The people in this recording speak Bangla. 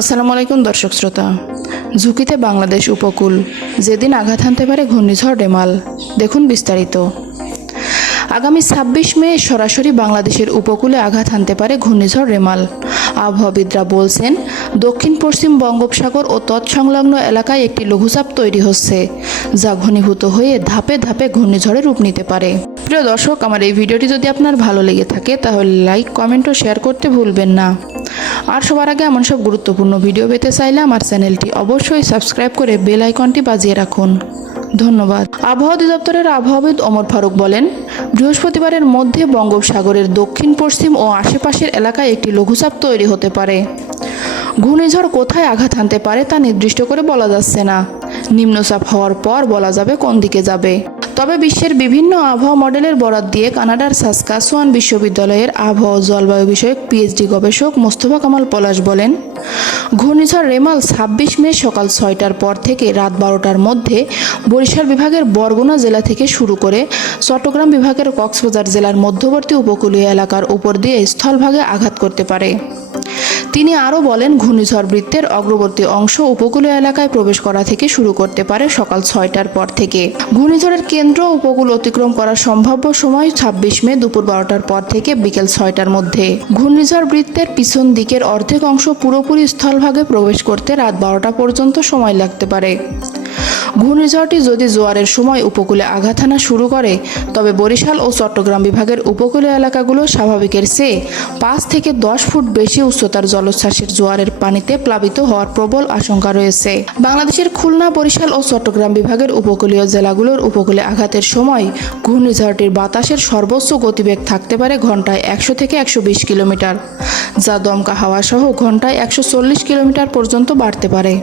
আসসালামু আলাইকুম দর্শক শ্রোতা। ঝুঁকিতে বাংলাদেশ উপকূল, যেদিন আঘাত হানতে পারে ঘূর্ণিঝড় রেমাল। দেখুন বিস্তারিত। আগামী ২৬ মে সরাসরি বাংলাদেশের উপকূলে আঘাত হানতে পারে ঘূর্ণিঝড় রেমাল। আবহাওয়াবিদরা বলছেন, দক্ষিণ পশ্চিম বঙ্গোপসাগর ও তৎসংলগ্ন এলাকায় একটি লঘুচাপ তৈরি হচ্ছে, যা ঘনীভূত হয়ে ধাপে ধাপে ঘূর্ণিঝড়ে রূপ নিতে পারে। প্রিয় দর্শক, আমার এই ভিডিওটি যদি আপনার ভালো লেগে থাকে তাহলে লাইক, কমেন্ট ও শেয়ার করতে ভুলবেন না। আর সবার আগে এমন সব গুরুত্বপূর্ণ ভিডিও পেতে চাইলে আমার চ্যানেলটি অবশ্যই সাবস্ক্রাইব করে বেল আইকনটি বাজিয়ে রাখুন। ধন্যবাদ। আবহাওয়া অধিদপ্তরের আবহাওয়াবিদ ওমর ফারুক বলেন, বৃহস্পতিবারের মধ্যে বঙ্গোপসাগরের দক্ষিণ পশ্চিম ও আশেপাশের এলাকায় একটি লঘুচাপ তৈরি হতে পারে। ঘূর্ণিঝড় কোথায় আঘাত হানতে পারে তা নির্দিষ্ট করে বলা যাচ্ছে না। নিম্নচাপ হওয়ার পর বলা যাবে কোন দিকে যাবে। তবে বিশ্বের বিভিন্ন আবহাওয়া মডেলের বরাত দিয়ে কানাডার সাসকাচুয়ান বিশ্ববিদ্যালয়ের আবহাওয়া ও জলবায়ু বিষয়ক পিএইচডি গবেষক মোস্তফা কামাল পলাশ বলেন, ঘূর্ণিঝড় রেমাল ২৬ মে সকাল ৬টার পর থেকে রাত ১২টার মধ্যে বরিশাল বিভাগের বরগুনা জেলা থেকে শুরু করে চট্টগ্রাম বিভাগের কক্সবাজার জেলার মধ্যবর্তী উপকূলীয় এলাকার উপর দিয়ে স্থলভাগে আঘাত করতে পারে। তিনি আরও বলেন, ঘূর্ণিঝড় বৃত্তের অগ্রবর্তী অংশ উপকূলীয় এলাকায় প্রবেশ করা থেকে শুরু করতে পারে সকাল ৬টার পর থেকে। ঘূর্ণিঝড়ের কেন্দ্র উপকূল অতিক্রম করার সম্ভাব্য সময় ২৬ মে দুপুর ১২টার পর থেকে বিকেল ৬টার মধ্যে। ঘূর্ণিঝড় বৃত্তের পিছন দিকের অর্ধেক অংশ পুরোপুরি স্থলভাগে প্রবেশ করতে রাত ১২টা পর্যন্ত সময় লাগতে পারে। ঘূর্ণিঝড়টি যদি জোয়ারের সময় উপকূলে আঘাত হানা শুরু করে, তবে বরিশাল ও চট্টগ্রাম বিভাগের উপকূলীয় এলাকাগুলো স্বাভাবিকের চেয়ে ৫ থেকে ১০ ফুট বেশি উচ্চতার জলোচ্ছ্বাসের জোয়ারের পানিতে প্লাবিত হওয়ার প্রবল আশঙ্কা রয়েছে। বাংলাদেশের খুলনা, বরিশাল ও চট্টগ্রাম বিভাগের উপকূলীয় জেলাগুলোর উপকূলে আঘাতের সময় ঘূর্ণিঝড়টির বাতাসের সর্বোচ্চ গতিবেগ থাকতে পারে ঘন্টায় ১০০ থেকে ১২০ কিলোমিটার, যা দমকা হাওয়া সহ ঘন্টায় ১৪০ কিলোমিটার পর্যন্ত বাড়তে পারে।